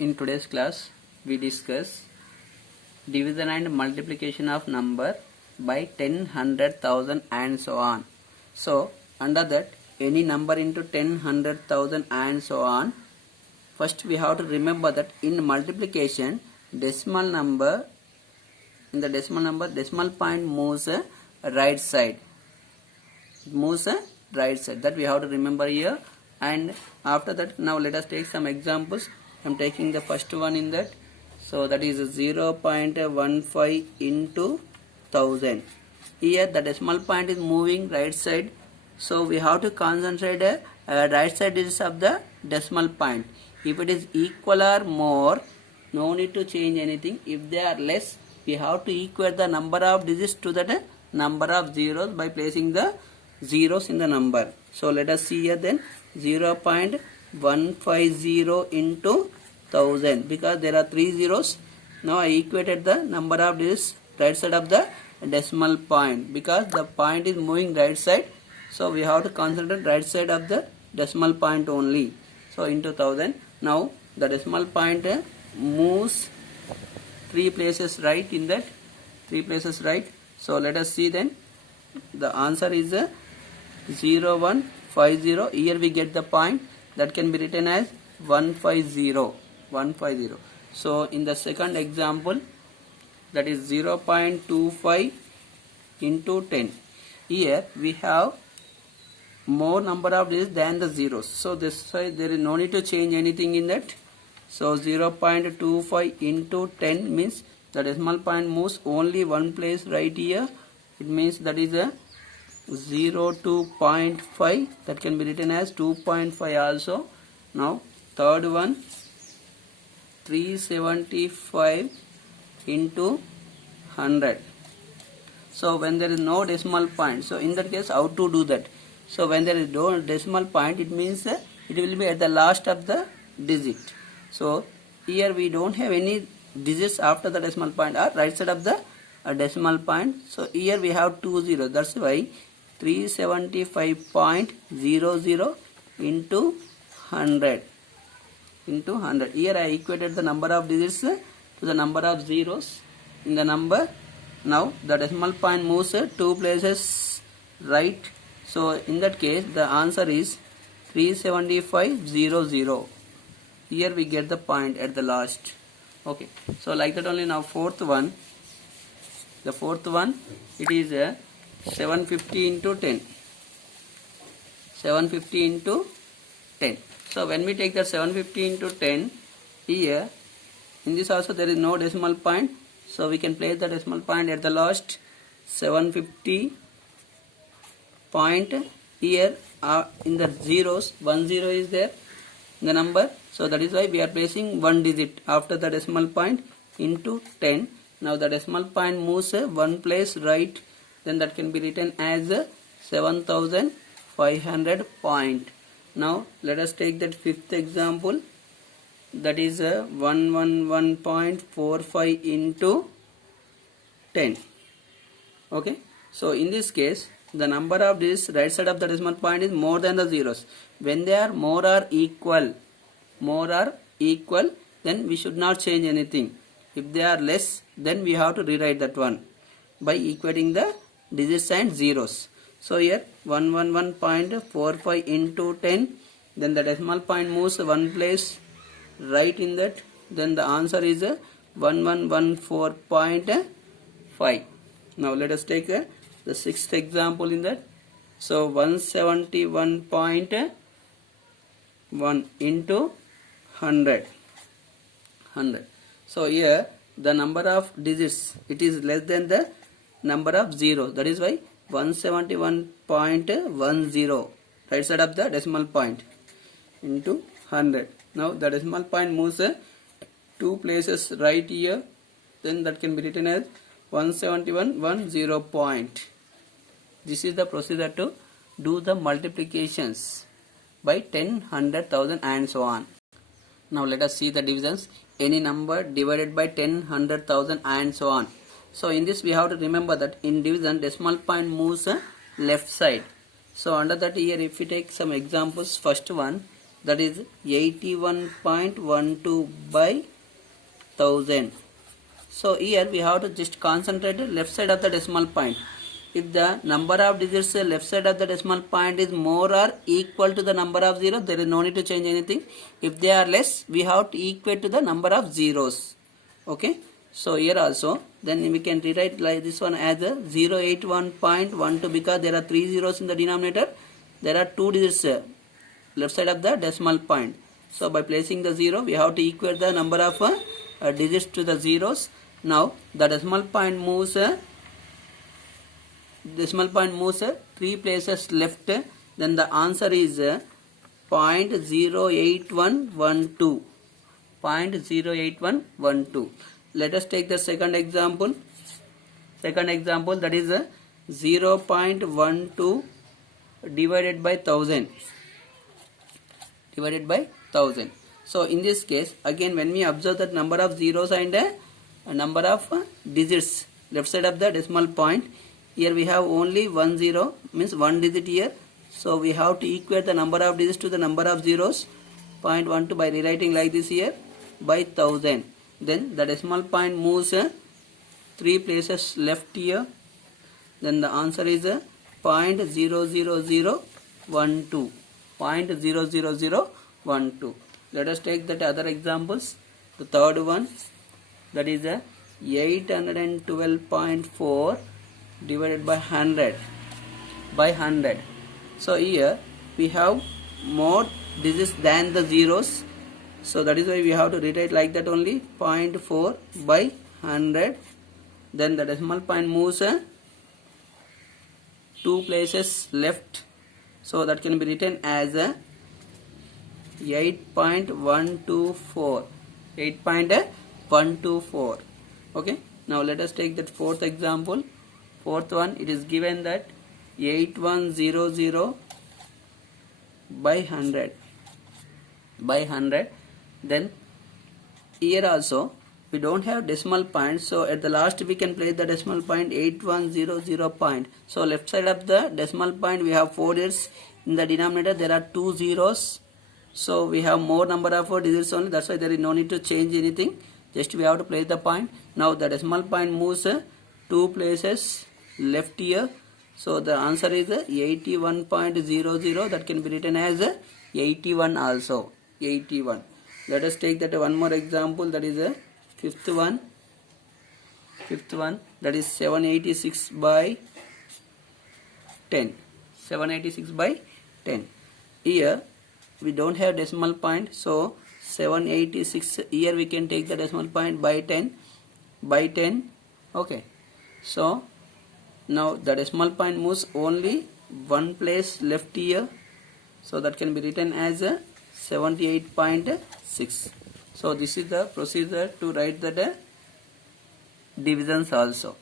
In today's class, we discuss division and multiplication of number by 10, 100, 1000 and so on. So, under that, any number into 10, 100, 1000 and so on. First, we have to remember that in multiplication, decimal number, decimal point moves right side. It moves right side. That we have to remember here. And after that, now let us take some examples. I am taking the first one in that. So that is 0.15 into 1000. Here the decimal point is moving right side. So we have to concentrate right side digits of the decimal point. If it is equal or more, no need to change anything. If they are less, we have to equate the number of digits to that number of zeros by placing the zeros in the number. So let us see here then 0.150 into 1000, because there are 3 zeros. Now I equated the number of digits right side of the decimal point, because the point is moving right side. So we have to concentrate right side of the decimal point only. So into 1000. Now the decimal point moves 3 places right in that. 3 places right. So let us see then. The answer is 0150. Here we get the point that can be written as 150. So in the second example, that is 0.25 into 10. Here we have more number of digits than the zeros. So this side there is no need to change anything in that. So 0.25 into 10 means the decimal point moves only one place right here. It means that is a 0.5. That can be written as 2.5 also. Now third one, 375 into 100. So when there is no decimal point, so in that case how to do that? So when there is no decimal point, it means it will be at the last of the digit. So here we don't have any digits after the decimal point or right side of the decimal point. So here we have 2 zeros. That's why 375.00 into 100. Here I equated the number of digits to the number of zeros in the number. Now the decimal point moves 2 places right. So in that case the answer is 375.00. Here we get the point at the last. Okay. So like that only. Now fourth one. The fourth one, it is 750 into 10. 750 into 10. So when we take that 750 into 10, here in this also there is no decimal point. So we can place the decimal point at the last. 750 point here in the zeros, 10 is there in the number. So that is why we are placing one digit after the decimal point into 10. Now the decimal point moves one place right, then that can be written as 7500 point. Now let us take that fifth example, that is 111.45 into 10. Okay, so in this case the number of digits right side of the decimal point is more than the zeros. When they are more or equal, then we should not change anything. If they are less, then we have to rewrite that one by equating the digits and zeros. So here 111.45 into 10, then the decimal point moves one place right in that, then the answer is 1114.5. Now let us take the sixth example in that. So 171.1 into 100. So here the number of digits, it is less than the number of zeros. That is why 171.10 right side of the decimal point into 100. Now the decimal point moves 2 places right here, then that can be written as 171.10 point. This is the procedure to do the multiplications by 10, 100, 1000 and so on. Now let us see the divisions. Any number divided by 10, 100, 1000 and so on. So in this we have to remember that in division decimal point moves left side. So under that here if we take some examples, first one that is 81.12 by 1000. So here we have to just concentrate the left side of the decimal point. If the number of digits left side of the decimal point is more or equal to the number of zeros, there is no need to change anything. If they are less, we have to equate to the number of zeros. Okay. So here also, then we can rewrite like this one as a 081.12 because there are 3 zeros in the denominator. There are 2 digits left side of the decimal point. So by placing the 0, we have to equate the number of digits to the zeros. Now the decimal point moves 3 places left. Then the answer is 0.08112. 0.08112. Let us take the second example. Second example, that is 0.12 divided by 1000. Divided by 1000. So in this case, again when we observe that number of zeros and a number of digits left side of the decimal point, here we have only 1 0, means 1 digit here. So we have to equate the number of digits to the number of zeros. 0.12 by rewriting like this here by 1000. Then the decimal point moves 3 places left here. Then the answer is 0.00012. 0.00012. Let us take that other examples. The third one, that is 812.4 divided by 100. By 100. So here we have more digits than the zeros. So that is why we have to rewrite like that only. 0.4 by 100. Then the decimal point moves 2 places left. So that can be written as 8.124. 8.124. Okay. Now let us take that fourth example. Fourth one, it is given that 8100 by 100. By 100. Then here also we don't have decimal point, so at the last we can place the decimal point 8100 point. So left side of the decimal point we have 4 digits. In the denominator there are 2 zeros, so we have more number of digits only. That's why there is no need to change anything, just we have to place the point. Now the decimal point moves 2 places left here. So the answer is 81.00. that can be written as 81 also. 81. Let us take that one more example, that is a fifth one. Fifth one, that is 786 by 10. 786 by 10. Here we don't have decimal point, so 786, here we can take the decimal point by 10. By 10. Okay. So now the decimal point moves only 1 place left here. So that can be written as 78.6. So this is the procedure to write the divisions also.